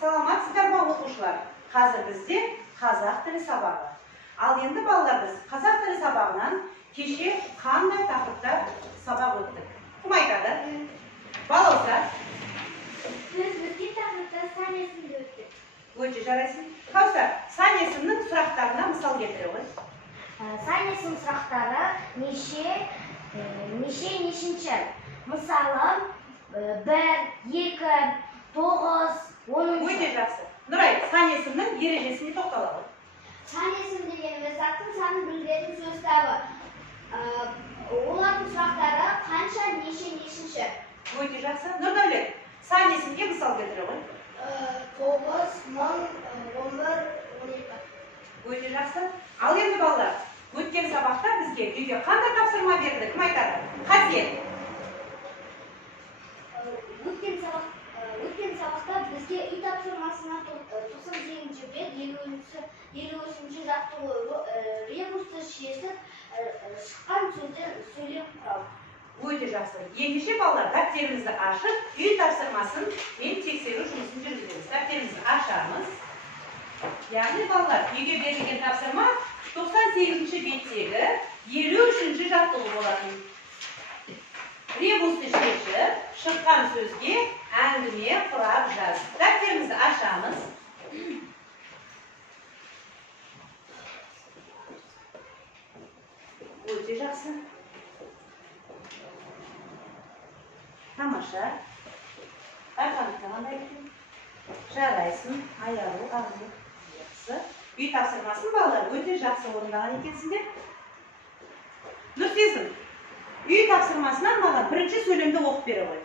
Саламатсыздар ма оқушылар? Қазір бізде қазақ тілі сабағы. Ал енді балалар, біз қазақ тілі сабағынан кеше қандай тақырыпта сабақ өттік? Кім айтады? Балаусар? Біз өткен тақырыпта сан есімді өттік. Өте жарайсың. Каусар, сан есімнің сұрақтарына мысал келтіре ғой. Сан есім сұрақтары нешінші? Мысалы, 1, 2, 9, 10. Өте жақсы. Нұрай, сан есімнің ережесіне тоқтала ғой. Сан есім дегеніміз заттың санын білдіретін сөз табы. Олардың сұрақтары қанша, нешінші? Өте жақсы. Нұрдәулет, сан есімге мысал келтіре ғой. 9, 10, 11, 12. Өте жақсы. Ал енді балалар, өткен сабақта бізге үйге қандай тапсырма берді? Кім айтады? Қасиет. Өткен сабақта бізге үй тапсырмасына 98-ші бет 53-ші жаттығу ребусты шешіп шыққан сөзден сөйлем құрау. Өте жақсы. Ендеше балалар, дәптерімізді ашып, үй тапсырмасын мен тексеру жұмысын жүргіземіз. Дәптерімізді ашамыз. Яғни балалар, үйге берілген тапсырма 98-ші беттегі 53-ші жаттығу болатын. Ребусты шешіп, шыққан сөзге әңгіме құрап жаз. Дәптерімізді ашамыз. Өте жақсы. Тамаша. Байқанықта қандай екен? Жарайсың, аяру, ағылу. Жақсы. Үй тапсырмасын балалар өте жақсы орындаған екенсіңдер. Нұрсезім, үй тапсырмасынан маған бірінші сөйлемді оқып бере ғой.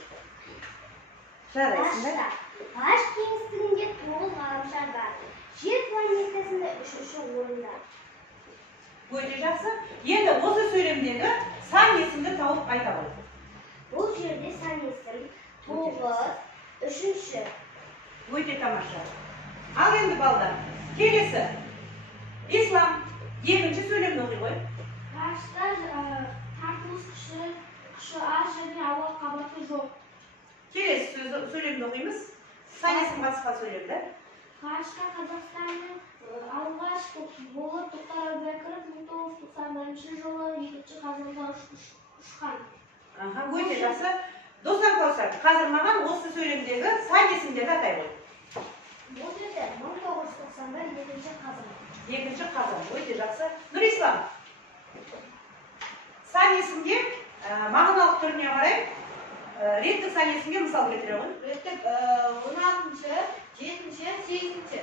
Жарайсыңдар. Ғарыш кеңістігінде 9 ғаламшар бар. Жер планетасында 3-ші орында. Өте жақсы. Енді осы сөйлемдегі сан есімді тауып айта ғой. Бұл жерде сан есім 9, 3-ші. Өте тамаша. Ал енді балалар, келесі. Ислам, екінші сөйлемді оқи ғой. Ғарышта тартылыс күші аз және ауа қабаты жоқ. Келесі сөйлемді оқимыз. Сан есім басқа сөйлемді. Ғарышқа Қазақстанның алғаш болып Тоқтар Әубәкіров 1991 жылы 2-ші қазанда ұшқан. Өте жақсы. Достар Каусар, қазір маған осы сөйлемдегі сан есімдерді атай ғой. Бұл жерде 1991 2-ші қазан. 2-ші қазан. Өте жақсы. Нұрислам, сан есімге мағыналық түріне қарай реттік сан есімге мысал келтіре ғой. Реттік 16-шы, 7-ші, 8-ші.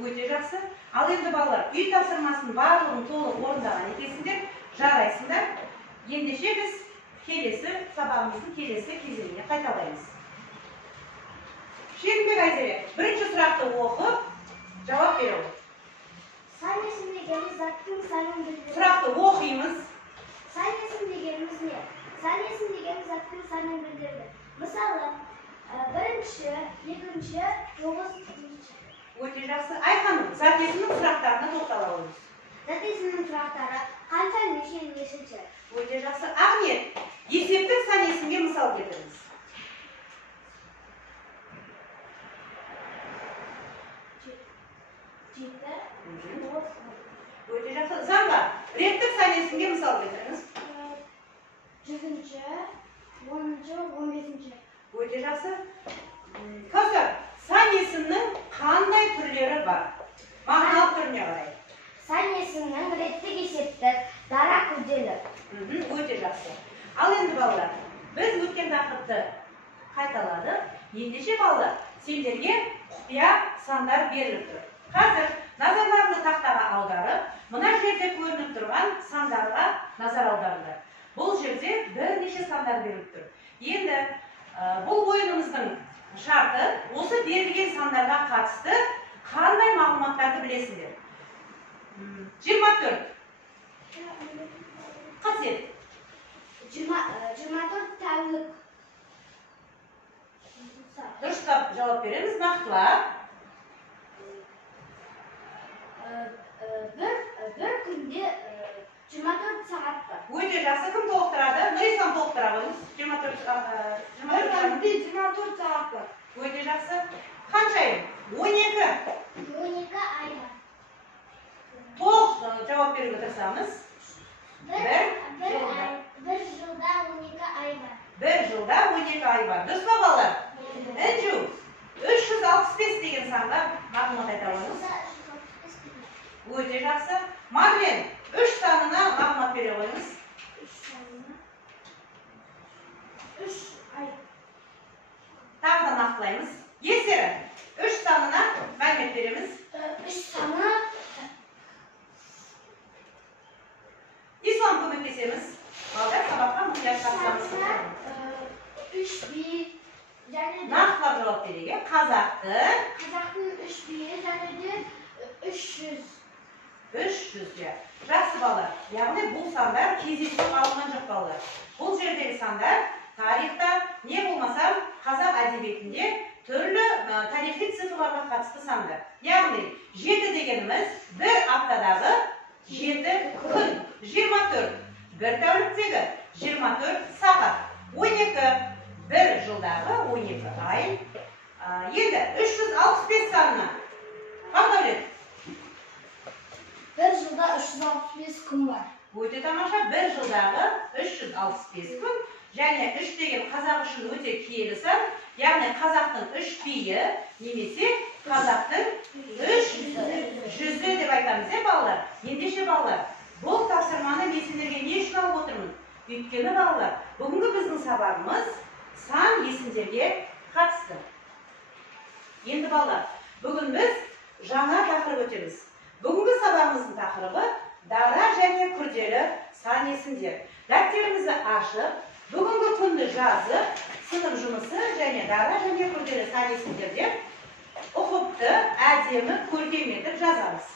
Өте жақсы. Ал енді балалар, үй тапсырмасын барлығын толық орындаған екенсіңдер, жарайсыңдар. Ендеше біз келесі сабағымыздың келесі кезеңіне қайталаймыз. Шерімбек Айзере, бірінші сұрақты оқып, жауап бере ғой. Сан есім дегеніміз заттың санын білдіреді. Сұрақты оқимыз. Сан есім дегеніміз не? Сан есім дегеніміз заттың санын білдіреді. Мысалы, 1-ші, 2-ші, 9-ші. Өте жақсы. Айханым, зат есімнің сұрақтарына тоқтала қойыңыз. Зат есімнің сұрақтары қанша, нешінші? Өте жақсы. Ахмет, есептік сан есімге мысал келтіріңіз. 7, 9. Өте жақсы. Замға, реттік сан есімге мысал келтіріңіз. 100-ші, 10-ші, 15-ші. Өте жақсы. Каусар, сан есімнің қандай түрлері бар? Мағыналық түріне қарай. Сан есімнің реттік есептік, дара күрделі. Өте жақсы. Ал енді балалар, біз өткен тақырыпты қайталадық. Ендеше балалар, сендерге құпия сандар беріліп тұр. Қазір назарларыңды тақтаға аударып, мына жерде көрініп тұрған сандарға назар аударыңдар. Бұл жерде бірнеше сандар беріліп тұр. Енді бұл ойынымыздың шарты осы берілген сандарға қатысты қандай мағлұматтарды білесіңдер? 24. Қасиет. 24 тәулік. Дұрыстап жауап береміз, нақтылап. Бір күнде 24 сағат бар. Өте жақсы. Кім толықтырады? Нұрислам толықтыра қойыңыз. 24 сағат бар. Өте жақсы. Қаншайым? 12. 12 ay var. To'liq javob berib o'tirsangiz. Bir yılda 12 ay var. Bir yılda 12 ay var. Dürüst mü balalar? Enju, 365 degan songa ma'lumot ayta olasiz. O'ta yaxshi. Madlen, 3 sonini ma'lumot bera olamiz. 3 ay. Taqdan aqlaymiz. Yesera, 3 sonini ma'lumot beramiz. 3 sonu İslam ko'maklashamiz. Hozir sabaqqa mutlaq taqdimiz. 3 bir yani Naqdlab javob beraylik. Qozoqning Kazak'ın 3 bir yani 300. 300'ga. Yaxshi bolalar. Ya'ni bu sonlar kezishib olingan yo'q bolalar. Bu yerdagi sonlar tarixda ne bo'lmasa qozoq adabiyotida turli tarixiy sifrlarga qattiq sonlar. Ya'ni 7 deganimiz bir haftadagi 7 kun, 24 bir tavlikdagi 24 soat, 12 bir yildagi 12 ay. Endi 365 sonni qanday? Bir yılda 365 gün var. Bu o'ta tomosha bir yildagi 365 kun. Ya'ni 3 degan qozoq uchun o'ta kiyilsa, ya'ni qozoqning 3 piyi nemesi qozoqning 300 deb aytamiz, bolalar. Endi bolalar, bu topshirmani men sizlarga ne uchun olib o'tirman? O'tkani bolalar, bugungi bizning sababimiz son yesimlarga qattiq. Endi bolalar, bugun biz жаңа taqrib o'tamiz. Bugungi sababimizning taqribi davra және күрделі son yesimlar. Daftarimizni ochib, bugungi kunni yozib, sinf жұмысы және davra және күрделі son yesimlar deb o'qibdi, әдемі ko'rkam etib yozamiz.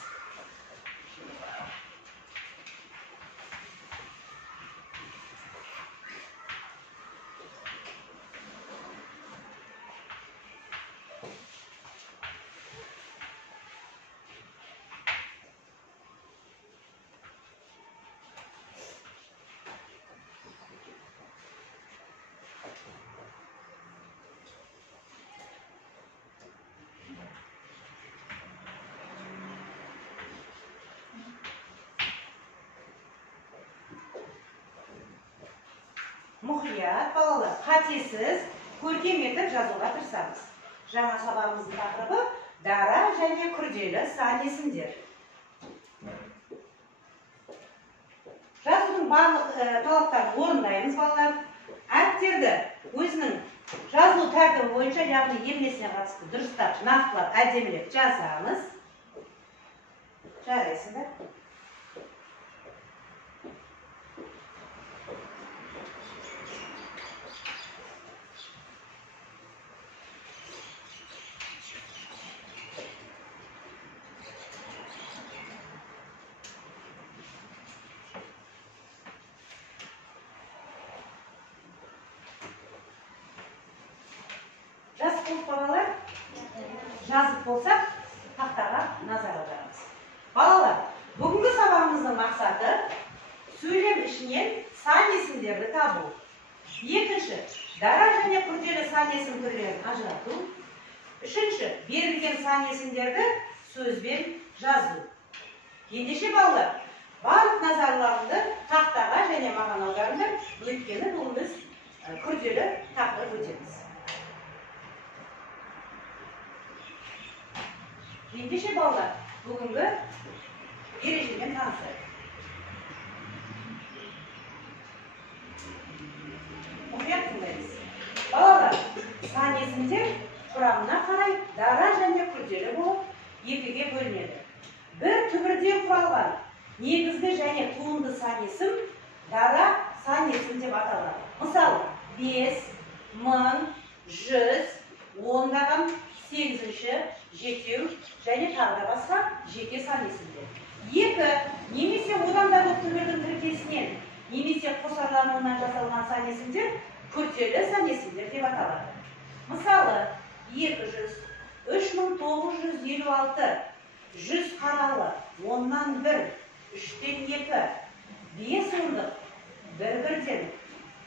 Muhiyat, bolalar, qat'isiz, ko'rkam etib yozuvga tirishamiz. Жаңа sababimizning taqribi davra және күрделі son yesimlar. Жазудың барлық талаптарын орындаймыз, балалар. Әріптерді өзінің жазылу тәртібі бойынша, яғни емлесіне қатысты дұрыстап, нақтылап, әдемілеп жазамыз. Жарайсыңдар. Bolalar, жазып болсақ, тақтаға назар аударамыз. Bolalar, bugungi sababimizning maqsadi сөйлем ішінен son yesimlarni табу. Екінші, dara және күрделі son yesim түрлерін ажырату. Үшінші, берілген son yesimlarni сөзбен жазу. Ендеше bolalar, барлық назарларыңды тақтаға және маған аударыңдар, өйткені бұл біз күрделі тақырып өтеміз. Ендеше bolalar, bugungi erежемен tanışайық. Мұқият тыңдаймыз. Bolalar, son yesimlar құрамына қарай dara және күрделі болып екіге бөлінеді. Bir түбірден құралған негізгі және туынды son yesim dara son yesim деп аталады. Мысалы, 5, 1000, 100, ондаған, 8-ші, жетеу және тағы да басқа жеке son yesimдер. Екі, немесе одан да көп түрлердің тіркесінен, немесе қосарлануынан жасалған son yesimдер күрделі son yesimдер деп аталады. Мысалы, 200, 3956, 100 қаралы, 10-нан 1, 3-тен 2, 5 ондық, 1-1-ден,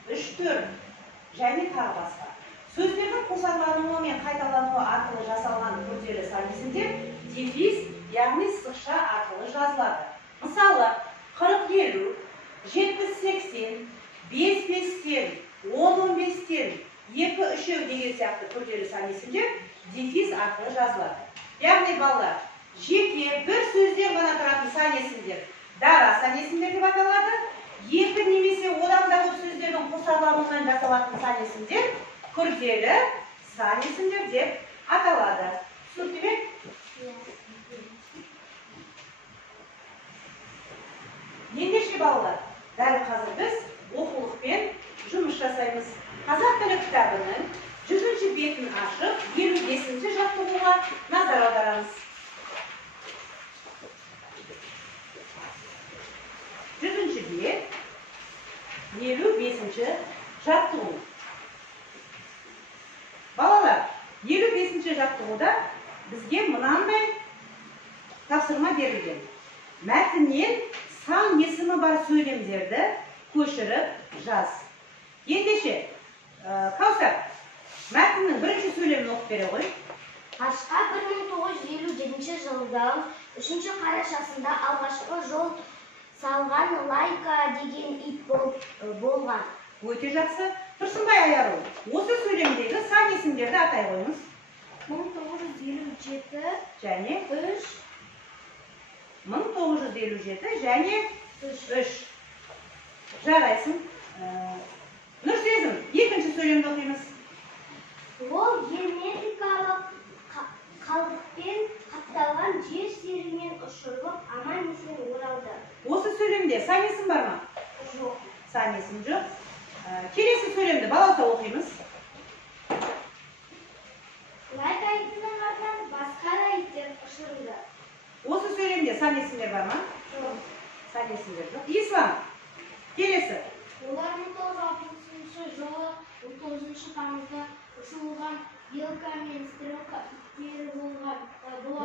3-4 және тағы басқа. Сөздердің қосарлануы мен қайталануы арқылы жасалған күрделі күрделі сан есімдер дефис, яғни сызықша арқылы жазылады. Мысалы, 40-50, 70-80, 5-5-тен, 10-15-тен, 2-3 деген сияқты күрделі сан есімдер дефис арқылы жазылады. Яғни балалар, жеке бір сөзден ғана тұратын сан есімдер дара сан есімдер деп аталады. Екі немесе одан да көп сөздердің қосарлануынан жасалатын сан есімдер күрделі сан есімдер деп аталады. Түсінікті ме? Ендеше балалар, дәл қазір біз оқулықпен жұмыс жасаймыз. Қазақ тілі кітабының 100-ші бетін ашып, 55-ші жаттығуға назар аударамыз. 100-ші бет, 55-ші жаттығу. Балалар, 55-ші жаттығуда бізге мынандай тапсырма берілген. Мәтіннен сан есімі бар сөйлемдерді көшіріп жаз. Ендеше, Каусар, мәтіннің бірінші сөйлемін оқып бере ғой. Қашқа 1957 жылдың 3 қарашасында алғашқы жол салған Лайка деген ит болған. Өте жақсы. Тұрсынбай Аяру, осы сөйлемдегі сан есімдерді атай қойыңыз. 1957 және 3 1957 және 3. Жарайсың. Нұрсезім, екінші сөйлемді оқимыз. Ол герметикалық қалдықпен қапталған жер серімен ұшырылып аман-есен оралды. Осы сөйлемде сан есім бар ма? Жоқ. Сан есім жоқ. Келесі сөйлемді балауса оқимыз. Лайка итінің артынан басқа да иттер ұшырылды. Осы сөйлемде сан есімдер бар ма? Жоқ. Сан есімдер жоқ. Ислам, келесі. Олар 1960 жылы 19 тамызда ұшырылған белка мен стрелка иттері болған.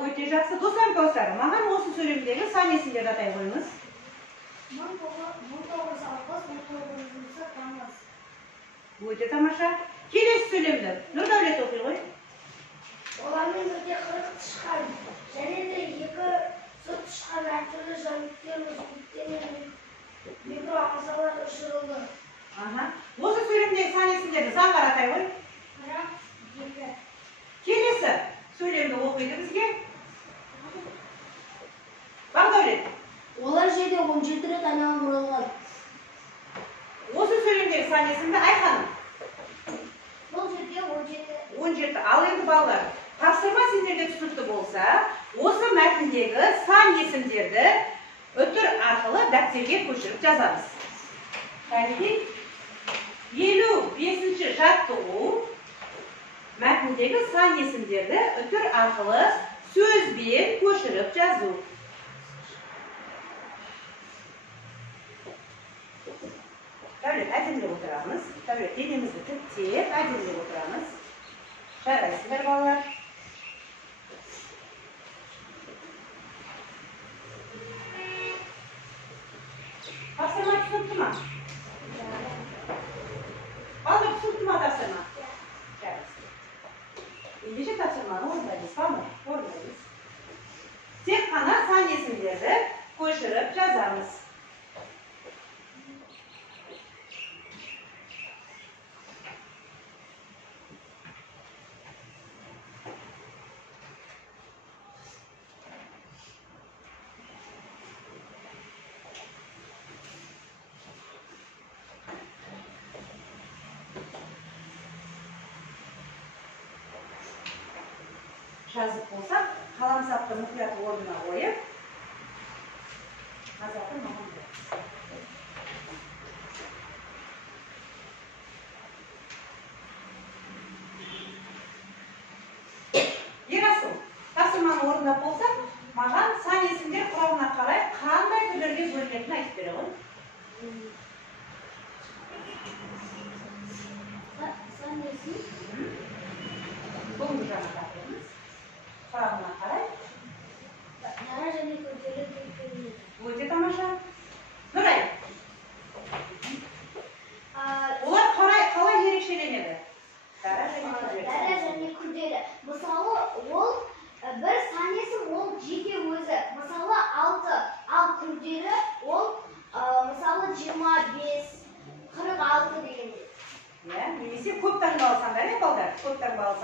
Өте жақсы. Достарым, Каусар, маған осы сөйлемдегі сан есімдерді атай қойыңыз. 1960-19 тамыз. Өте тамаша. Келесі сөйлемді Нұрдәулет оқи ғой. Олармен бірге 40 тышқан және де 2 сұр тышқан әртүрлі жәндіктер өсімдіктер мен микроағзалар ұшырылды. Осы сөйлемдегі сан есімдерді заңғар атай ғой. 42. Келесі сөйлемді оқиды бізге. Бағдәулет. Олар жерде 17 рет айналып оралған. Осы сөйлемдегі сан есімді Айханым. Бұл жерде 17. Ал енді балалар, тапсырма сендерге түсінікті болса, осы мәтіндегі сан есімдерді үтір арқылы дәптерге көшіріп жазамыз. Кәнекей, 55-ші жаттығу мәтіндегі сан есімдерді үтір арқылы сөзбен көшіріп жазу. Дәулет, әдемілеп отырамыз. Дәулет, денемізді тіктеп, әдемілеп отырамыз. Жарайсыздар, балалар. Тапсырма түсінікті ма? Балалар, түсінікті ма тапсырма? Жарайсыздар. Ендеше тапсырманы орындаймыз, бамы? Орындаймыз. Тек қана сан есімдерді көшіріп жазамыз. Жазып болсақ, қаламсапты мұқият орнына қойып, қазақтың маған береміз. Ерасыл, тапсырманы орындап болсақ, маған сан есімдер құрамына қарай қандай түрлерге бөлінетінін айтып бере ғой. сан есім Бұлыңды жаңа тапсырмыз. Құрамына қарай. дара және күрделі деп бөлінеді. Өте тамаша. Нұрай. Олар қалай ерекшеленеді? Дара және күрделі. Дара және күрделі. Мысалы, ол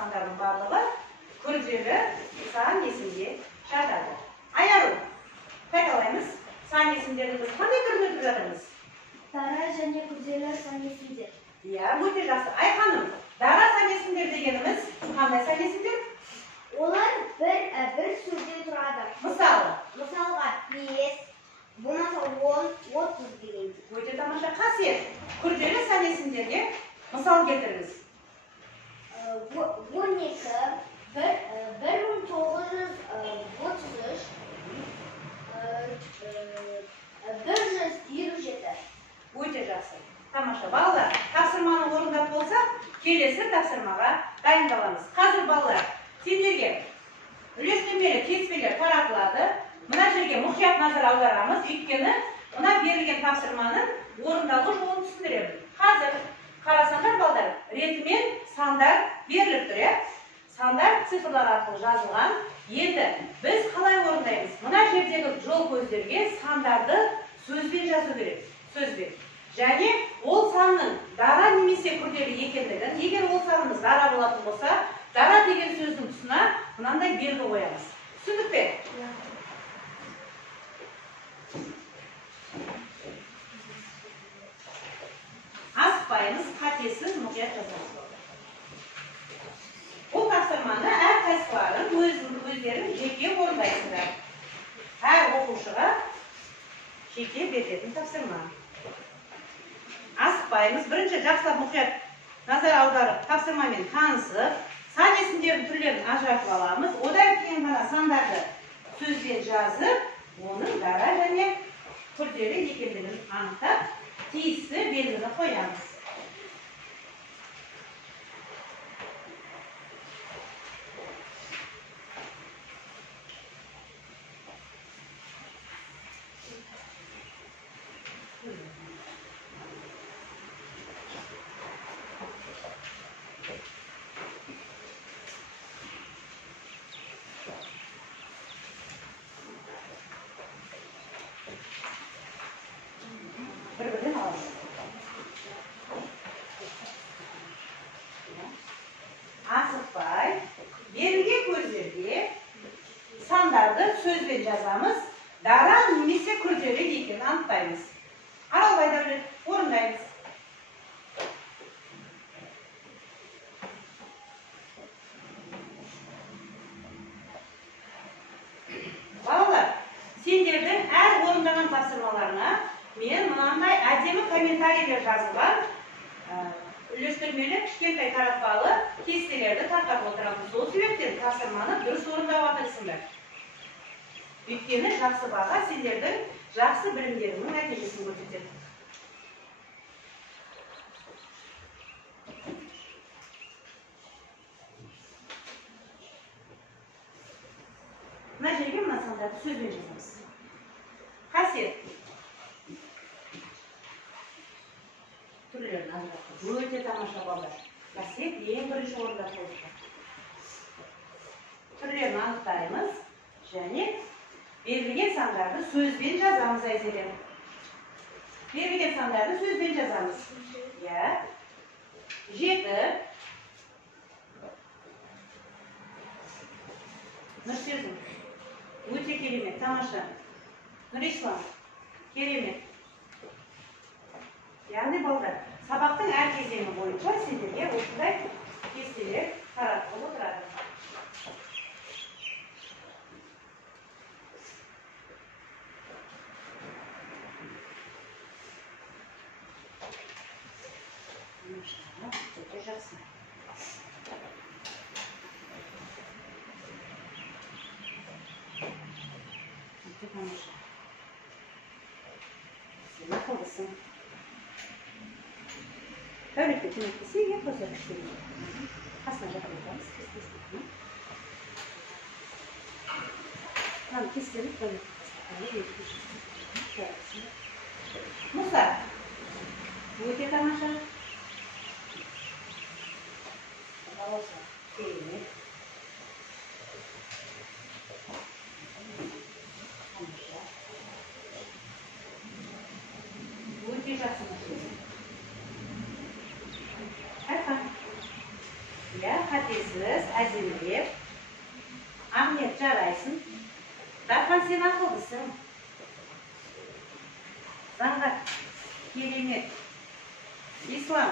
сандардың барлығы күрделі сан есімге жатады. Айару, қайталаймыз. Сан есімдерді біз қандай түрін өтіп жатырмыз? Дара және күрделі сан есімдер. Иә, өте жақсы. Айханым, дара сан есімдер дегеніміз қандай сан есімдер? Олар бір сөзден тұрады. Мысалы? Мысалға 5, болмаса 10, 30 дегендей. Өте тамаша. Қасиет, күрделі сан есімдерге мысал келтіріңіз. 12, 1933, 127. Өте жақсы. Тамаша. Балалар, тапсырманы орындап болсақ, келесі тапсырмаға дайындаламыз. Қазір балалар, сендерге үлестірмелі кеспелер таратылады. Мына жерге мұқият назар аударамыз, өйткені мына берілген тапсырманың орындалу жолын түсіндіремін. Қазір қарасаңдар балдар, ретімен сандар беріліп тұр, сандар цифрлар арқылы жазылған. Енді біз қалай орындаймыз? Мына жердегі жол көздерге сандарды сөзбен жазу керек, сөзбен. Және ол санның дара немесе күрделі екендігін, егер ол санымыз дара болатын болса, дара деген сөздің тұсына мынандай белгі қоямыз. Түсіндік пе? Асықпаймыз, қатесіз мұқият жазамыз. Бұл тапсырманы әрқайсыларын өздерін жеке орындайсыңдар. Әр оқушыға жеке берілетін тапсырма. Асықпаймыз, бірінші жақсылап мұқият назар аударып, тапсырмамен танысып, сан есімдердің түрлерін ажыратып аламыз. Одан кейін ғана сандарды сөзбен жазып, оның дара және күрделі екендігін анықтап, тиісті белгіні қоямыз. Бір-бірден аламыз. Асықпай, берілген көздерге сандарды сөзбен жазамыз, дара немесе күрделі екенін анықтаймыз. Аралбай Дәулет, орындаймыз. Балалар, сендердің әр орындаған тапсырмаларына мен мынандай әдемі комментарийлер жазылған үлестірмелі кішкентай таратпалы кестелерді тарқатып отырамыз. Сол себептен тапсырманы дұрыс орындап отырсыңдар. Өйткені жақсы баға сендердің жақсы білімдерінің нәтижесін көрсетеді. Мына жерге мына сандарды сөзбен жазамыз. Қасиет. Түрлерін ажыратып. Өте тамаша балдар. Қасиет ең бірінші орында қойды. Түрлерін анықтаймыз және берілген сандарды сөзбен жазамыз Айзерем. Берілген сандарды сөзбен жазамыз. Иә. 7. Нұрсезім. Өте керемет, тамаша. Нұрислам. Керемет. Яғни балдар, сабақтың әр кезеңі бойынша сендерге осындай кестелер таратылып отырады. Өте жақсы. Өте тамаша. Сен ақылдысың. Дәулетке көмектесе, ең қоса күштеріне. Қасына жақын отырамыз, кестесін. Мынаны кестелік Дәулетке. Мұса, өте тамаша. Баласа, керемет. Тамаша. Өте жақсы мәселе. Иә, қатесіз. әдемілеп. Ахмет, жарайсың. Дархан, сен ақылдысың. Заңғат, керемет. Ислам,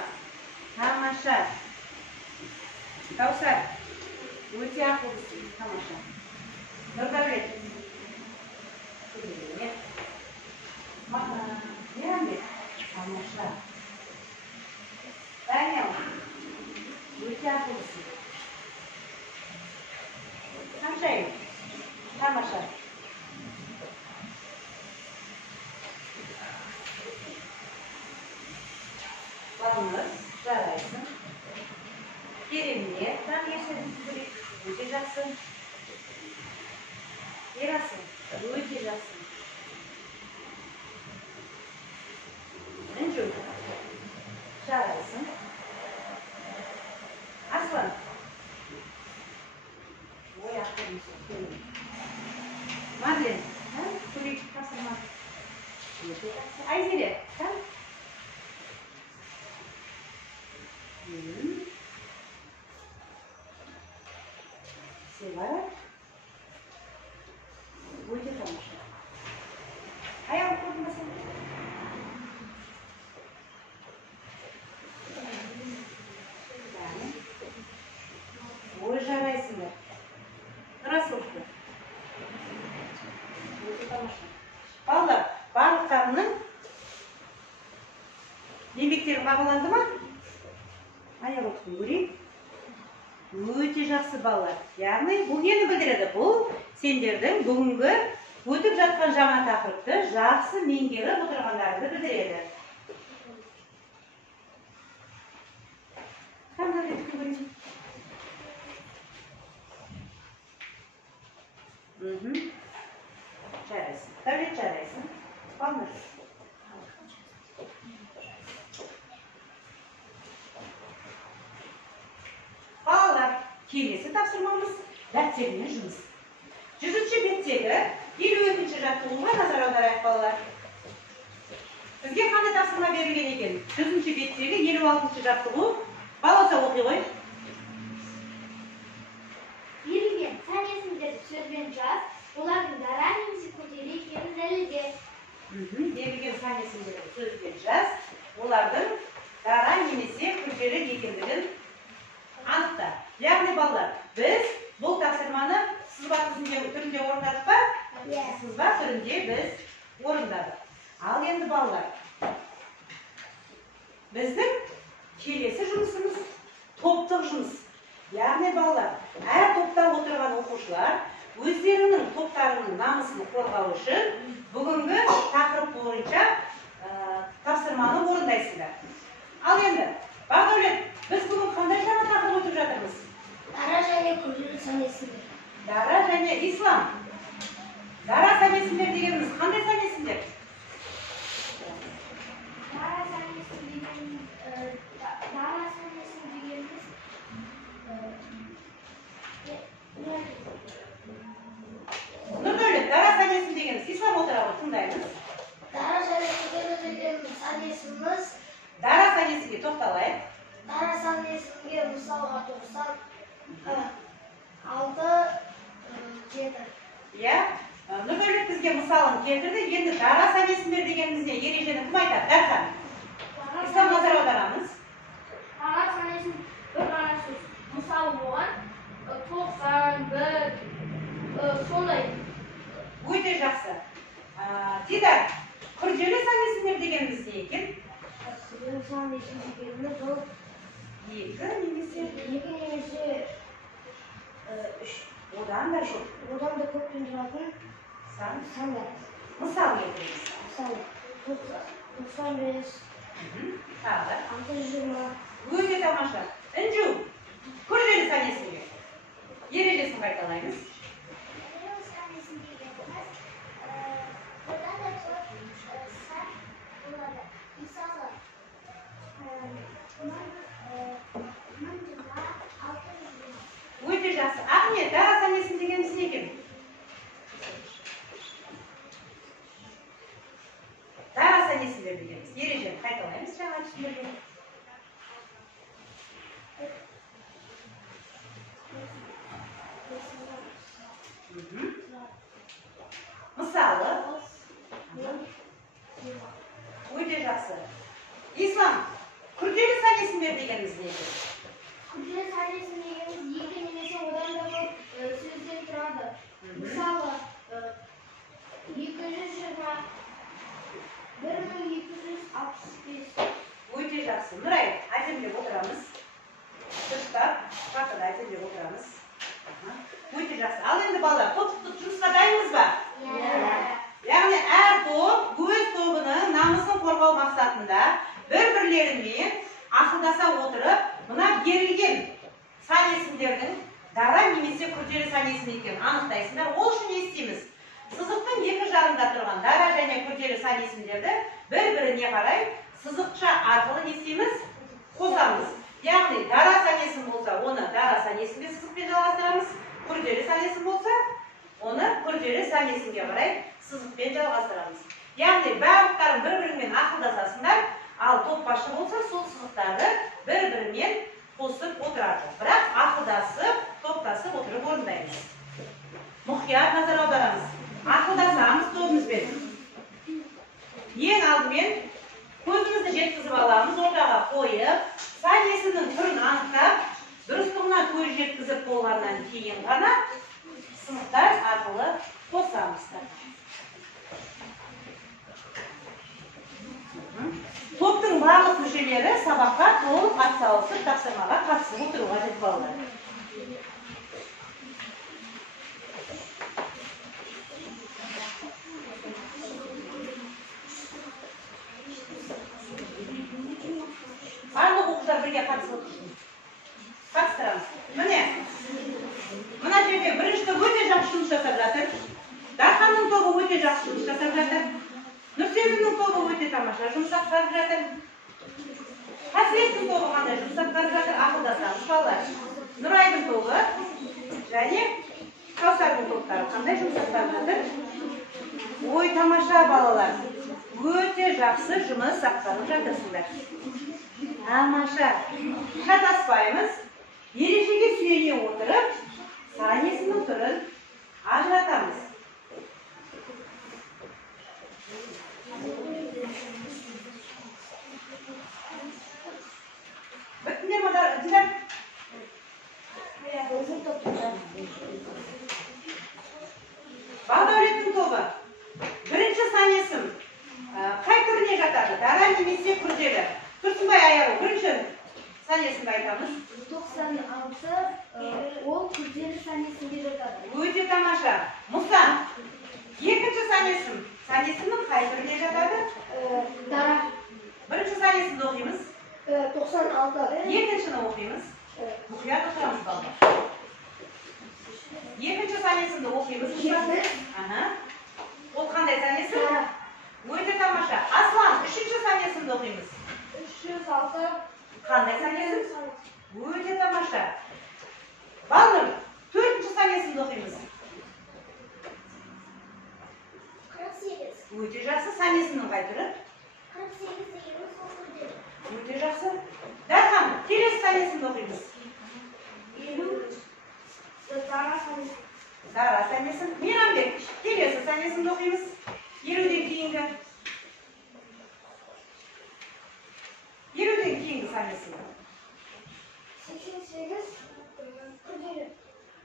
тамаша. Каусар, өте ақылдысың, тамаша. Нұрдәулет, керемет. Мейрамбек, тамаша. Данил, өте ақылдысың. Хамшайым, тамаша. Балымыз, жарайсың. Керемет, там ешін көрек, өте жақсы. Ерасың, өте жақсы. Інжу, жарайсың. Аслан. Ой, ақырын. Марлен, көрек тасырмас. Өте жақсы. Айзере, Севара. Өте тамаша. Аяғын көрдіңбесің? Ой, жарайсыңдар. Расылды. Өте тамаша. Балдар, барлықтарының еңбектері бағаланды ма? Аяқ оқытын көрейін. Өте жақсы балалар. Яғни бұл нені білдіреді? Бұл сендердің бүгінгі өтіп жатқан жаңа тақырыпты жақсы меңгеріп отырғандарыңды білдіреді. Қандай ретке көрейін? Жарайсың. Дәулет, жарайсың. Балныр. Балалар, келесі тапсырмамыз дәптермен жұмыс. 100-ші беттегі 52-ші жаттығуға назар аударайық, балалар. Бізге қандай тапсырма берілген екен? 100-ші беттегі 56-ші жаттығу. Баласа оқи ғой. Берілген сан есімдерді сөзбен жаз, олардың дара немесе күрделі екенін дәлелде. Берілген сан есімдерді сөзбен жаз, олардың дара немесе күрделі екендігін анықта. Яғни балалар, біз бұл тапсырманы сызба түрінде орындадық па? Сызба түрінде біз орындадық. Ал енді балалар, біздің келесі жұмысымыз топтық жұмыс. Яғни балалар, әр топта отырған оқушылар өздерінің топтарының намысын қорғау үшін бүгінгі тақырып бойынша тапсырманы орындайсыздар. Ал енді, Бағдәулет, біз бүгін қандай жаңа тақырып өтіп жатырмыз? Дара және күрделі сан есімдер. Дара және Ислам. Дара сан есімдер дегеніміз қандай сан есімдер? Дара сан есім дегеніміз Нұрдәулет, дара сан есім дегеніміз Ислам отыра ғой, тыңдаймыз. Дара және күрделі дегеніміз сан есіміміз. Дара сан есімге тоқталайық. Дара сан есімге мысалға 96, 7. Иә, Нұрдәулет бізге мысалын келтірді. Енді дара сан есімдер дегенімізде ережені кім айтады? Дархан. Ислам назар аударамыз. Дара сан есім бір ғана сөз. Мысалы оған 91, сондай. Өте жақсы. Дидар, күрделі сан есімдер дегеніміз не екен? Күрделі сан есім дегеніміз ол 2 немесе 3. Одан да жоқ. одан да көптен тұратын сандар. Мысал келтіріңіз. Мысалы 95, Тағы. 620. Өте тамаша. Інжу, күрделі сан есімдер. Ережесін қайталаймыз. Күрделі сан есім дегеніміз одан да көп сан болады. Мысалы 620. Өте жақсы. Ахмет, дара сан есім дегеніміз не екен? Дара сан есімдер дегеніміз. Ережені қайталаймыз жаңа түсіндірген. дегеніміз не екен? Күрделі сан есім дегеніміз екі немесе одан да көп сөзден тұрады. Мысалы, 220, 1265. Өте жақсы. Нұрай, айтайын деп отырамыз. Дұрыстап, қартыда айтайын деп отырамыз. Өте жақсы. Ал енді балалар, топтық жұмысқа дайынбыз ба? Яғни әр топ өз тобының намысын қорғау мақсатында бір-бірлерімен ақылдаса отырып, мына берілген сан есімдердің дара немесе күрделі сан есім екенін анықтайсыңдар. Ол үшін не істейміз? Сызықтың екі жағында тұрған дара және күрделі сан есімдерді бір-біріне қарай сызықша арқылы не істейміз? Қосамыз. Яғни дара сан есім болса, оны дара сан есімге сызықпен жалғастырамыз. Күрделі сан есім болса, оны күрделі сан есімге қарай сызықпен жалғастырамыз. Яғни барлықтарын бір-бірімен ақылдасасыңдар, ал топ басшы болса, сол сызықтарды бір-бірімен қосып отырады. Бірақ ақылдасып, топтасып отырып орындаймыз. Мұқият назар аударамыз. Ақылдасамыз тобымызбен. Ең алдымен көзімізді жеткізіп аламыз, ортаға қойып, сан есімнің түрін анықтап, дұрыстығына көз жеткізіп болғаннан кейін ғана сызықтар арқылы қосамыздар. Топтың барлық мүшелері сабаққа толық атсалысып, тапсырмаға қатысып отыруға жетіп алды. Барлық оқушылар бірге қатысып отырсын. Қатыстырамыз. Міне, мына жерде бірінші топ өте жақсы жұмыс жасап жатыр. Дарханның тобы өте жақсы жұмыс жасап жатыр. Нұрсезімнің тобы өте тамаша жұмыс атқарып жатыр. Қасіреттің тобы қандай жұмыс атқарып жатыр? Ақылдасамыз балалар. Нұрайдың тобы және Каусардың топтары қандай жұмыс атқарып жатыр? Ой, тамаша балалар. Өте жақсы жұмыс атқарып жатырсыңдар. Тамаша. Шатаспаймыз. Ережеге сүйене отырып, сан есімнің түрін ажыратамыз. Біттіңдер ма Дидар? Бағдәулеттің тобы. Бірінші сан есім қай түріне жатады? Дара немесе күрделі? Тұрсынбай Аяру, бірінші сан есімді айтамыз. 96 ол күрделі сан есімге жатады. Өте тамаша. Мұса, екінші сан есім. Сан есімнің қай түріне жатады? Дара. Бірінші сан есімді оқимыз. 96. Екіншіні оқимыз. Мұқият отырамыз балдар. Екінші сан есімді оқимыз. Ол қандай сан есім? Өте тамаша. Аслан, үшінші сан есімді оқимыз. 306. Қандай сан есім? Өте тамаша. Балнұр, төртінші сан есімді оқимыз. 48. Өте жақсы. Сан есімнің қай түрі? 48 дегеніміз ол күрделі. Өте жақсы. Дархан, келесі сан есімді оқимыз. 50. Дара сан есім. Дара сан есім. Мейрамбек, келесі сан есімді оқимыз. 50-ден кейінгі. 50-ден кейінгі сан есім. 88 күрделі.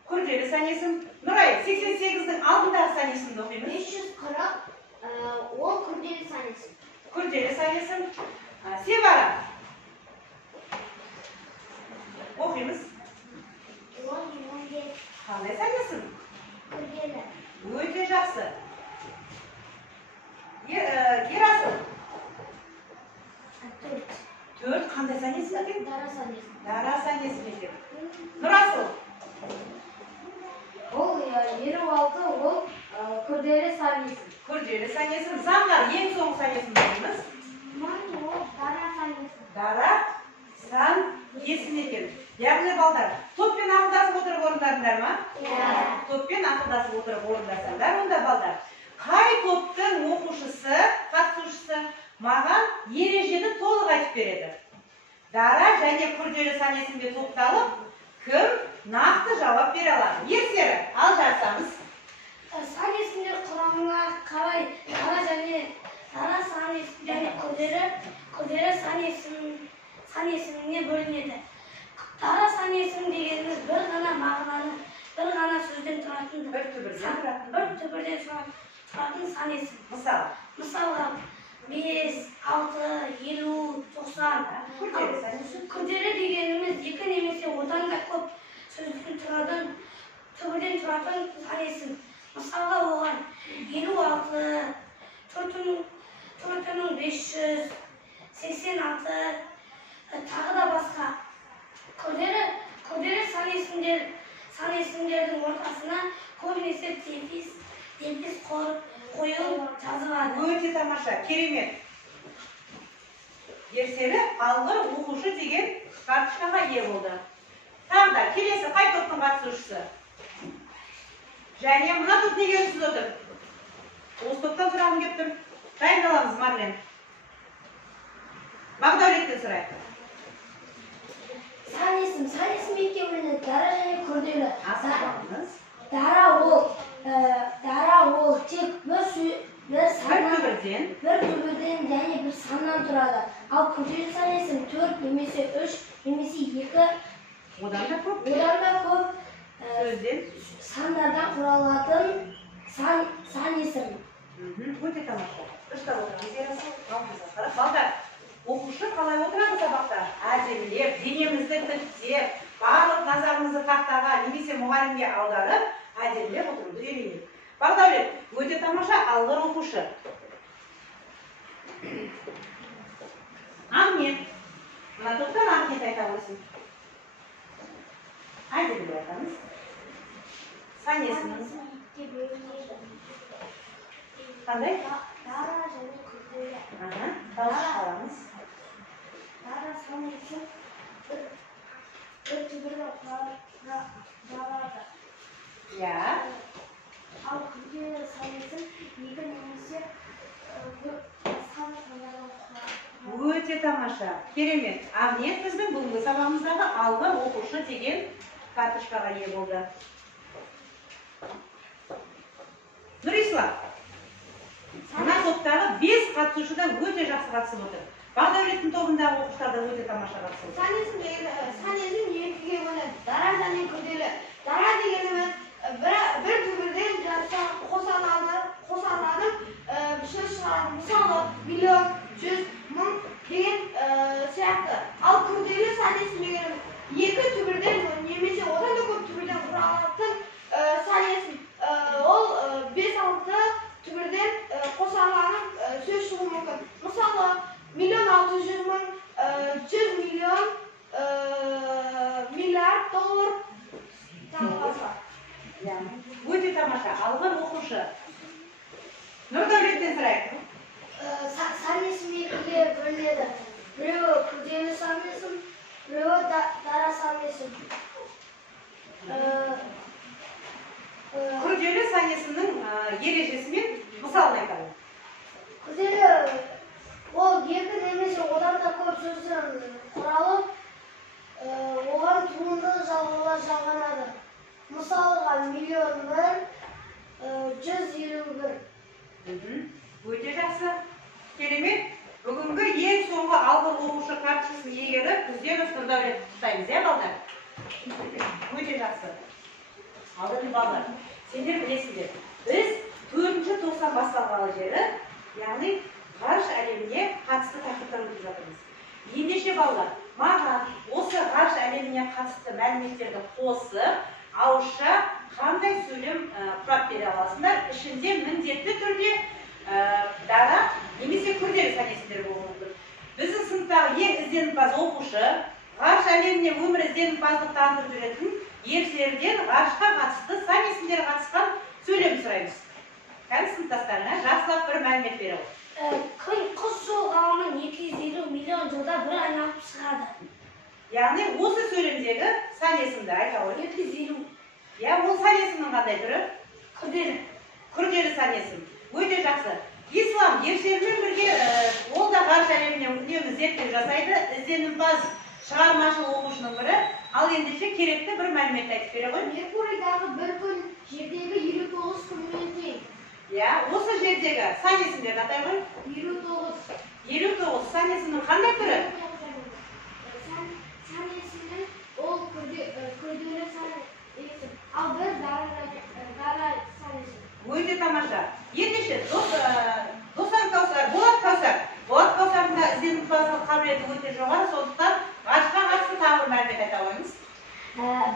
Күрделі сан есім. Нұрай, 88-дің алдындағы сан есімді оқимыз. 540 ол күрделі сан есім. Күрделі сан есім. Севара. Оқимыз. 10-15 Қандай сан есім? күрделі. Өте жақсы. Ерасыл. 4 қандай сан есім екен? Дара сан есім. Дара сан есім екен. Нұрасыл. Ол 26 ол күрделі сан есім. Күрделі сан есім. Заңғар, ең соңғы сан есім оқимыз. Ол дара сан есім. Дара сан есім екен. Яғни балдар, топпен ақылдасып отырып орындарыңдар ма? Топпен ақылдасып отырып орындасаңдар, онда балдар. Қай топтың оқушысы, қатысушысы маған ережені толық айтып береді? Дара және күрделі сан есімге топталып, кім нақты жауап бере алады? Ертері, ал жарсамыз. Сан есімдер құрамына қарай дара және сан есім және күрделі сан сан есіміне бөлінеді. Дара сан есімі дегеніміз бір ғана мағынаны, бір ғана сөзден тұратын, бір түбірден тұратын сан есім. Мысалға 5, 6, 50, 90. Күрделі дегеніміз екі немесе одан да көп сөзден тұратын, түбірден тұратын сан есім. Мысалға оған 56, 4500, 86, тағы да басқа. Күрделі сан есімдердің ортасына көбінесе дефис қою жазылады. Өте тамаша, керемет. Ертелі алғыр оқушы деген карточкаға ие болды. Тағы да келесі қай топтың қатысушысы? Және мына топ неге үнсіз отыр? Осы топтан сұрағым келіп тұр. Дайындаламыз, Марлен. Бағдәулеттен сұрайық. Сан есім екіге бөлінеді. Дара және күрделі. Асырмаңыз. Дара ол тек бір түбірден және бір саннан тұрады. Ал күрделі сан есім 4 немесе 3 немесе 2 одан да көп сөзден сандардан құралатын сан есім. Өте тамаша. Үштап отырамыз. Балдар, оқушы қалай отырады сабақта? Әдемілеп, денемізді тіктеп, барлық назарымызды тақтаға немесе мұғалімге аударып, әдемілеп отыруды үйренейік. Бағдәулет, өте тамаша алғыр оқушы. Ахмет. Мына топтан Ахмет айта қойсын. Айда біліп айтамыз. Сан есіміңіз қандай? Дара және күрделі. Дауыс шығарамыз. Дара сан есім бір түбірден құралады. Иә. Ал күрделі сан есім екі немесе сандардан құралады. Өте тамаша, керемет. Ахмет біздің бүгінгі сабағымыздағы алғыр оқушы деген карточкаға ие болды. Нұрислам, мына топтағы 5 қатысушы да өте жақсы қатысып отыр. Бағдәулеттің тобындағы оқушылар да өте тамаша қатысып отыр. Сан есім екіге бөлінеді. Дара және күрделі. Дара дегеніміз бір түбірден қосарланып сөз шығарады. Мысалы, миллион, 100, мың деген сияқты. Ал күрделі сан есім дегеніміз екі түбірден немесе одан да көп түбірден құралатын сан есім. Ол 5-6 түбірден қосарланып сөз шығуы мүмкін. Мысалы, миллион 600 мың, 100 миллион, миллиард доллар тағы басқа. Өте тамаша, алғыр оқушы. Нұрдәулеттен сұрайық. Сан есім екіге бөлінеді. Біреуі күрделі сан есім, біреуі дара сан есім. Күрделі сан есімнің ережесімен мысалын айтамын. Күрделі ол екі немесе одан да көп сөзден құралып, оған туынды жалғаулар жалғанады. Мысалға миллион бір, 151. Өте жақсы. Керемет. Бүгінгі ең соңғы алғыр оқушы карточкасын иегері Күзденов Нұрдәулетті құттықтаймыз, балдар? Өте жақсы. Алдымен балдар, сендер білесіздер. Біз 4-ші тоқсан басталғалы жері, яғни ғарыш әлеміне қатысты тақырыптар өтіп жатырмыз. Ендеше балдар, маған осы ғарыш әлеміне қатысты мәліметтерді қосып, ауызша қандай сөйлем құрап бере аласыңдар? Ішінде міндетті түрде дара немесе күрделі сан есімдер болуы мүмкін. Біздің сыныптағы ең ізденімпаз оқушы, ғарыш әлеміне өмір ізденімпаздық танытып жүретін елшілерден ғарышқа қатысты сан есімдері қатысқан сөйлем сұраймыз. Кәні сыныптастарына жақсылап бір мәлімет бере ғой. Құс жолғауының 250 миллион жылда бір айналып шығады. Яғни осы сөйлемдегі сан есімді айта ғой. 250. Я, ол сан есімнің қандай түрі? Күрделі. Күрделі сан есім. Өте жақсы. Ислам елшілермен бірге ол да ғарыш әлеміне үнемі зерттеу жасайды. Ізденімпаз шығармашыл оқушының бірі. Ал ендеше керекті бір мәлімет айтып бере ғой. Меркурийдағы бір күн жердегі 59 күнмен тең. Я, осы жердегі сан есімдерді атай ғой. 59. 59 сан есімнің қандай түрі? күрделі санайсың, ал біз дара санайсың. Өте тамаша. Ендеше досаң Кәусар, Болат Кәусардың да ізденімпаздық қабілеті өте жоғары, сондықтан ғарышқа қатысты тағы бір мәлімет айта қойыңыз.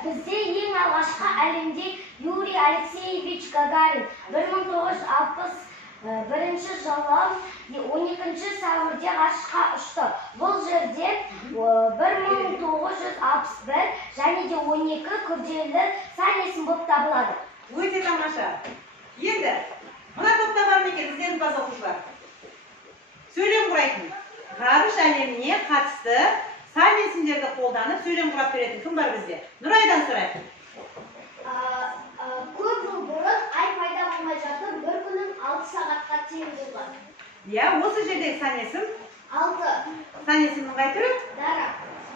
Бізде ең алғашқы әлемде Юрий Алексеевич Гагарин 1961 жылы 12 сәуірде ғарышқа ұшты. Бұл жерде 1961 және де 12 күрделі сан есім болып табылады. Өте тамаша. Енді, мына топта бар ма екен ізденімпаз оқушылар? Сөйлем құрайтын. Ғарыш әлеміне қатысты сан есімдерді қолданып сөйлем құрап беретін кім бар бізде? Нұрайдан сұрайық. Көп жыл бұрын ай пайда болмай жатып, бір күнін 6 сағатқа тең болған. Иә, осы жердегі сан есім? 6. Сан есімнің қай түрі? Дара.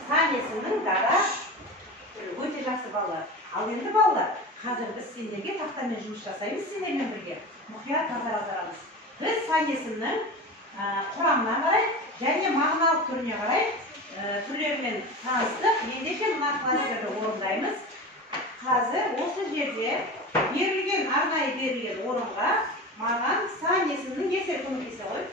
Сан есімнің дара. Өте жақсы балалар. Ал енді балалар, қазір біз сендерге тақтамен жұмыс жасаймыз, сендермен бірге. Мұқият назар аударамыз. Біз сан есімнің құрамына қарай және мағыналық түріне қарай түрлерімен таныстық. Ендеше мына кластерді орындаймыз. Қазір осы жерде арнайы берілген орынға маған сан есімнің есері көмектесе ғой.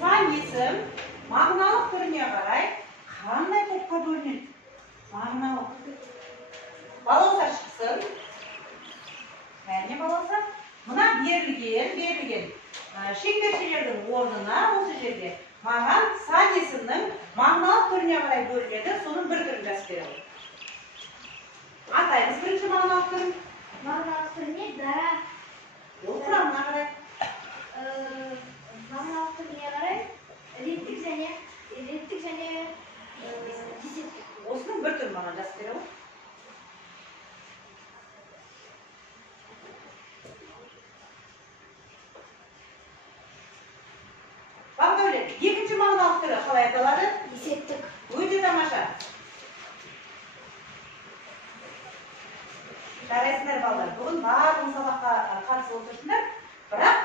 Сан есім мағыналық түріне қарай қандай топқа бөлінеді? Мағыналық. Балауса шықсын. Әне балауса. Мына берілген шеңбершелердің орнына осы жерде маған сан есімнің мағыналық түріне қарай бөлінеді, соның бір түрін жазып беремін. Атаймыз бірінші мағыналық түрін. Мағыналық түріне дара. Ол құрамына қарай. Мағыналық түріне қарай реттік және десеттік. Осының бір түрін маған жазып беремін. Бағдәулет, екінші мағыналық түрі қалай аталады? Есептік. Өте тамаша. Жарайсыңдар балалар, бүгін барлық сабаққа қатысып отырсыңдар, бірақ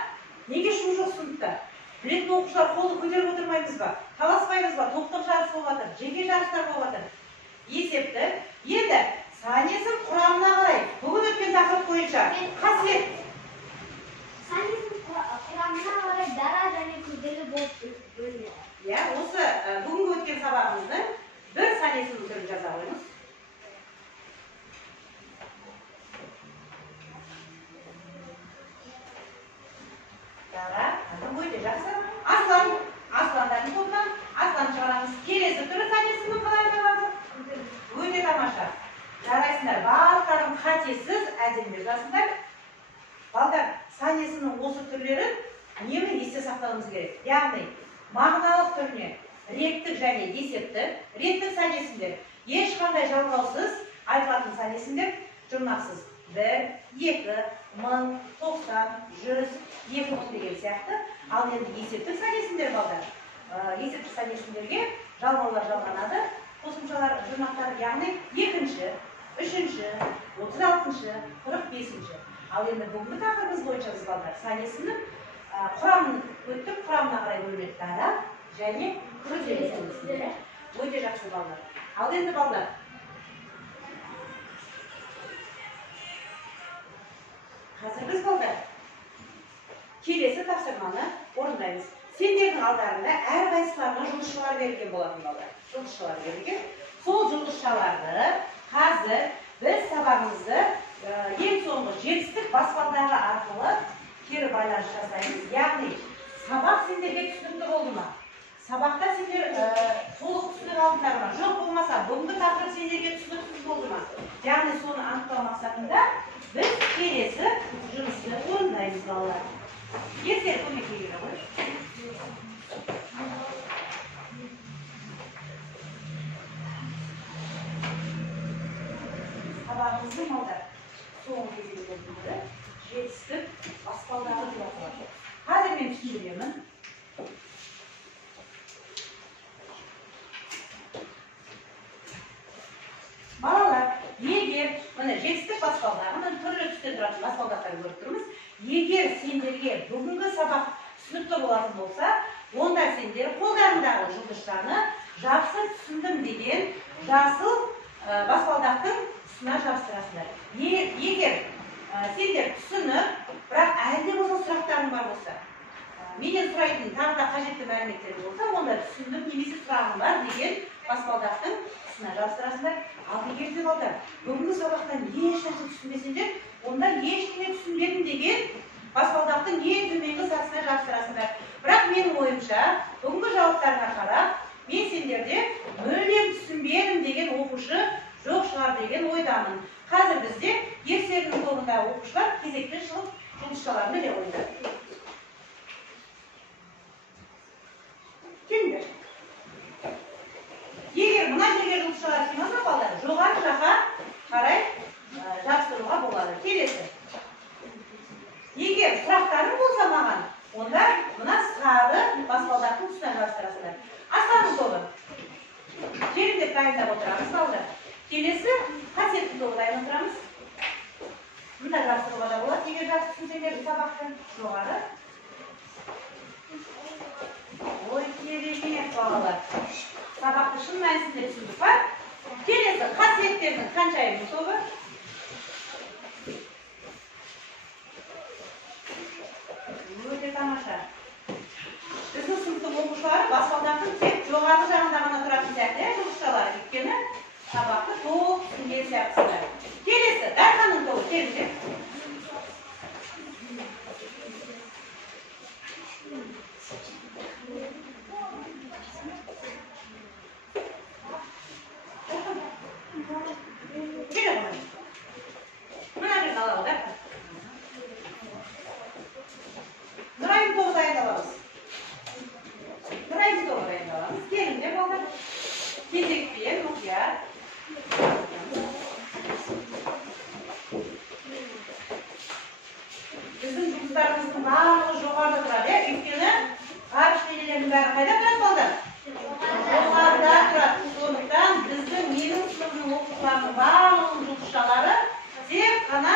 неге шу жоқ сыныпта? Білетін оқушылар қолды көтеріп отырмаймыз ба? Таласпаймыз ба? Топтық жарыс болып жатыр, жеке жарыстар болып жатыр. Есептік. Енді сан есім құрамына қарай бүгін өткен тақырып бойынша қасиет. Сан есім құрамына қарай дара және күрделі болып бөлінеді. Иә, осы бүгінгі өткен сабағымыздың бір сан есімнің түрін жаза қойыңыз. Дара, өте жақсы. Асландардың тобынан аслан шығарамыз. Келесі түрі сан есімнің қалай аталады? Өте тамаша. Жарайсыңдар, барлықтарың қатесіз әдемі жазыңдар. Балдар, сан есімнің осы түрлерін үнемі есте сақтауымыз керек. Яғни, мағыналық түріне реттік және есептік, реттік сан есімдер ешқандай жалғаусыз айтылатын сан есімдер жұрнақсыз. 1, 2, 1000, 90, 100, 2000 деген сияқты. Ал енді есептік сан есімдер балдар. Есептік сан есімдерге жалғаулар жалғанады. Қосымшалар жұрнақтар, яғни 2-ші, 3-ші, 36-ші, 45-ші. Ал енді бүгінгі тақырыбымыз бойынша біз балдар сан есімнің құрамын өттік, құрамына қарай бөлінеді дара және күрделі сан есімдер. Өте жақсы балдар. Ал енді балдар, қазір біз балдар келесі тапсырманы орындаймыз. Сендердің алдарында әрқайсыларына жұлдызшалар берілген болатын балдар. Жұлдызшалар берілген. Сол жұлдызшаларды қазір біз сабағымызды ең соңғы жетістік баспалдағы арқылы кері байланыс жасаймыз. Яғни, сабақ сендерге түсінікті болды ма? Сабақта сендер толық түсінік алдыңдар ма? Жоқ болмаса, бүгінгі тақырып сендерге түсініксіз болды ма? Яғни, соны анықтау мақсатында біз келесі жұмысты орындаймыз балалар. Ертер көмекке келе ғой. Сабағымыздың балдар соңғы кезеңдердің бірі жетістік баспалдағы деп аталады. Қазір мен түсіндіремін. Балалар, егер міне жетістік баспалдағының түрлі түстен тұратын баспалдақтарды көріп тұрмыз. егер сендерге бүгінгі сабақ түсінікті болатын болса, онда сендер қолдарындағы жұлдызшаны жақсы түсіндім деген жасыл баспалдақтың тұсына жабыстырасыңдар. Егер сендер түсініп, бірақ әлде болса сұрақтарың бар болса, менен сұрайтын тағы да қажетті мәліметтер болса, онда түсіндім немесе сұрағым бар деген баспалдақтың тұсына жабыстырасыңдар. Ал егер де балдар, бүгінгі сабақтан ешнәрсе түсінбесеңдер, онда ештеңе түсінбедім деген баспалдақтың ең төменгі сатысына жабыстырасыңдар. Бірақ менің ойымша, бүгінгі жауаптарына қарап, мен сендерде мүлдем түсінбедім деген оқушы жоқ шығар деген ойдамын. Қазір бізде ертердің тобындағы оқушылар кезекті шығып жұлдызшаларын іле қойды. Келіңдер. Егер мына жерге жұлдызшалар сыймаса балдар, жоғары жаққа қарай жабыстыруға болады. Келесі. Егер сұрақтарың болса маған, онда мына сары баспалдақтың тұсына жабыстырасыңдар. Асанның тобы. Жерінде дайындап отырамыз балдар. Келесі қасиеттің тобы дайын отырамыз. Мында жабыстыруға да болады. Егер жақсы түсінсеңдер сабақты жоғары. Ой, керемет балалар. Сабақты шын мәнісінде түсіндік па? Келесі қасиеттердің қаншайымның тобы. Өте тамаша. Біздің сыныптың оқушылары баспалдақтың тек жоғарғы жағында ғана тұратын сияқты, жұлдызшалар. Өйткені сабақты толық түсінген сияқтысыздар. Келесі Дарханның тобы. Келіңдер. Біздің жұлдыздарымыздың барлығы жоғарыда тұрады, өйткені ғарыш денелерінің бәрі қайда тұрады балдар? Жоғарыда тұрады. Сондықтан біздің менің сыныбымның оқушыларының барлығының жұлдызшалары тек қана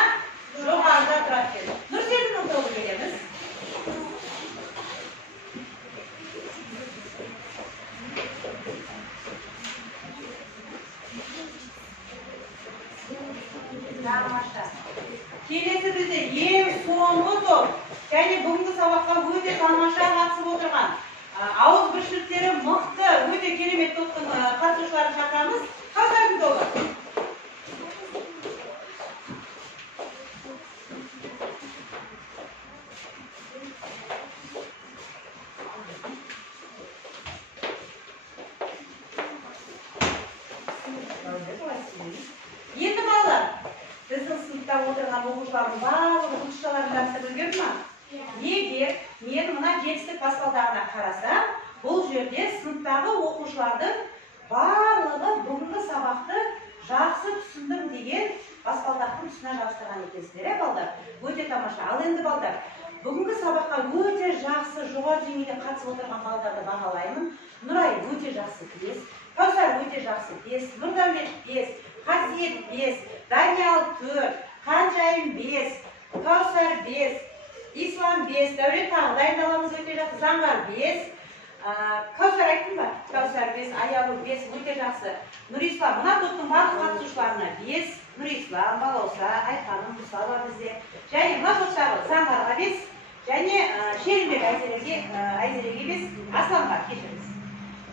жоғарыда тұрады деді. Нұрсезімнің тобы келеміз. Тамаша. Келесі бізде ең соңғы топ, және бүгінгі сабаққа өте тамаша қатысып отырған, ауыз біршіліктері мықты, өте керемет топтың қатысушыларын шақырамыз. Қаусардың тобы. Енді балалар, біздің сыныпта отырған оқушылардың барлығы жұлдызшаларын жақсы білген ма? Егер мен мына жетістік баспалдағына қарасам, бұл жерде сыныптағы оқушылардың барлығы бүгінгі сабақты жақсы түсіндім деген баспалдақтың тұсына жабыстырған екенсіздер, балдар. Өте тамаша. Ал енді балдар, бүгінгі сабаққа өте жақсы жоғары деңгейде қатысып отырған балдарды бағалаймын. Нұрай өте жақсы 5, Каусар өте жақсы 5, Нұрдәулет 5, Қасиет 5, Даниял 4, Қанжайым 5, Каусар 5, Ислам 5, Дәулет тағы дайындаламыз өте жақсы, Заңғар 5, Каусар айттың ба? Каусар 5, Аялу 5, өте жақсы. Нұрислам, мына топтың барлық қатысушыларына 5, Нұрислам, Балауса, Айқаным, Мұса бар бізде. Және мына топтағы Заңғарға 5, және Шерімбек Айзереге 5, Асланға кешіріңіз.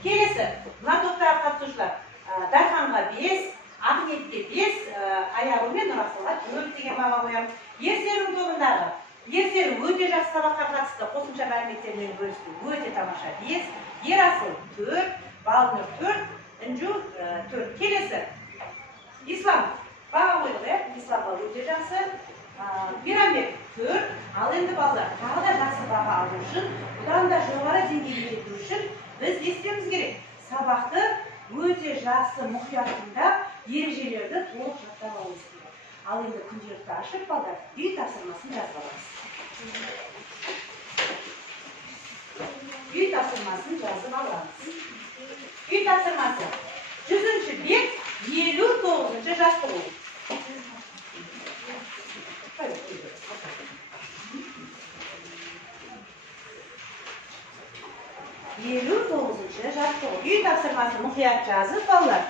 Келесі, мына топтағы қатысушылар Дарханға 5, Ақниетке 5, Аялу мен Нұрасылға 4 деген баға қоямын. Ерсердің тобындағы Ерсер өте жақсы сабаққа қатысты, қосымша мәліметтермен бөлісті, өте тамаша 5, Ерасыл 4, Балнұр 4, Інжу 4. Келесі, Ислам баға қойдық, Исламға өте жақсы, Мейрамбек 4, ал енді балдар тағы да жақсы баға алу үшін, бұдан да жоғары деңгейге жету үшін біз естеміз керек. Сабақты өте жақсы мұқият тыңдап, ережелерді толық жаттап алуымыз керек. Ал енді күнделікті ашып балдар, үй тапсырмасын жазып аламыз. Үй тапсырмасын жазып аламыз. Үй тапсырмасы 100-ші бет 59-ші жаттығу. 59-cu жаттығу. Үй тапсырмасын мұқият жазып, балалар.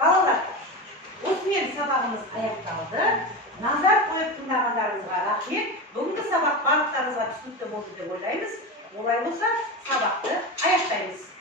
Балалар, осымен сабағымыз аяқталды. Назар қойып тыңдағандарыңызға рахмет. Бүгінгі сабақ барлықтарыңызға түсінікті болды деп ойлаймыз. Олай болса, сабақты аяқтаймыз.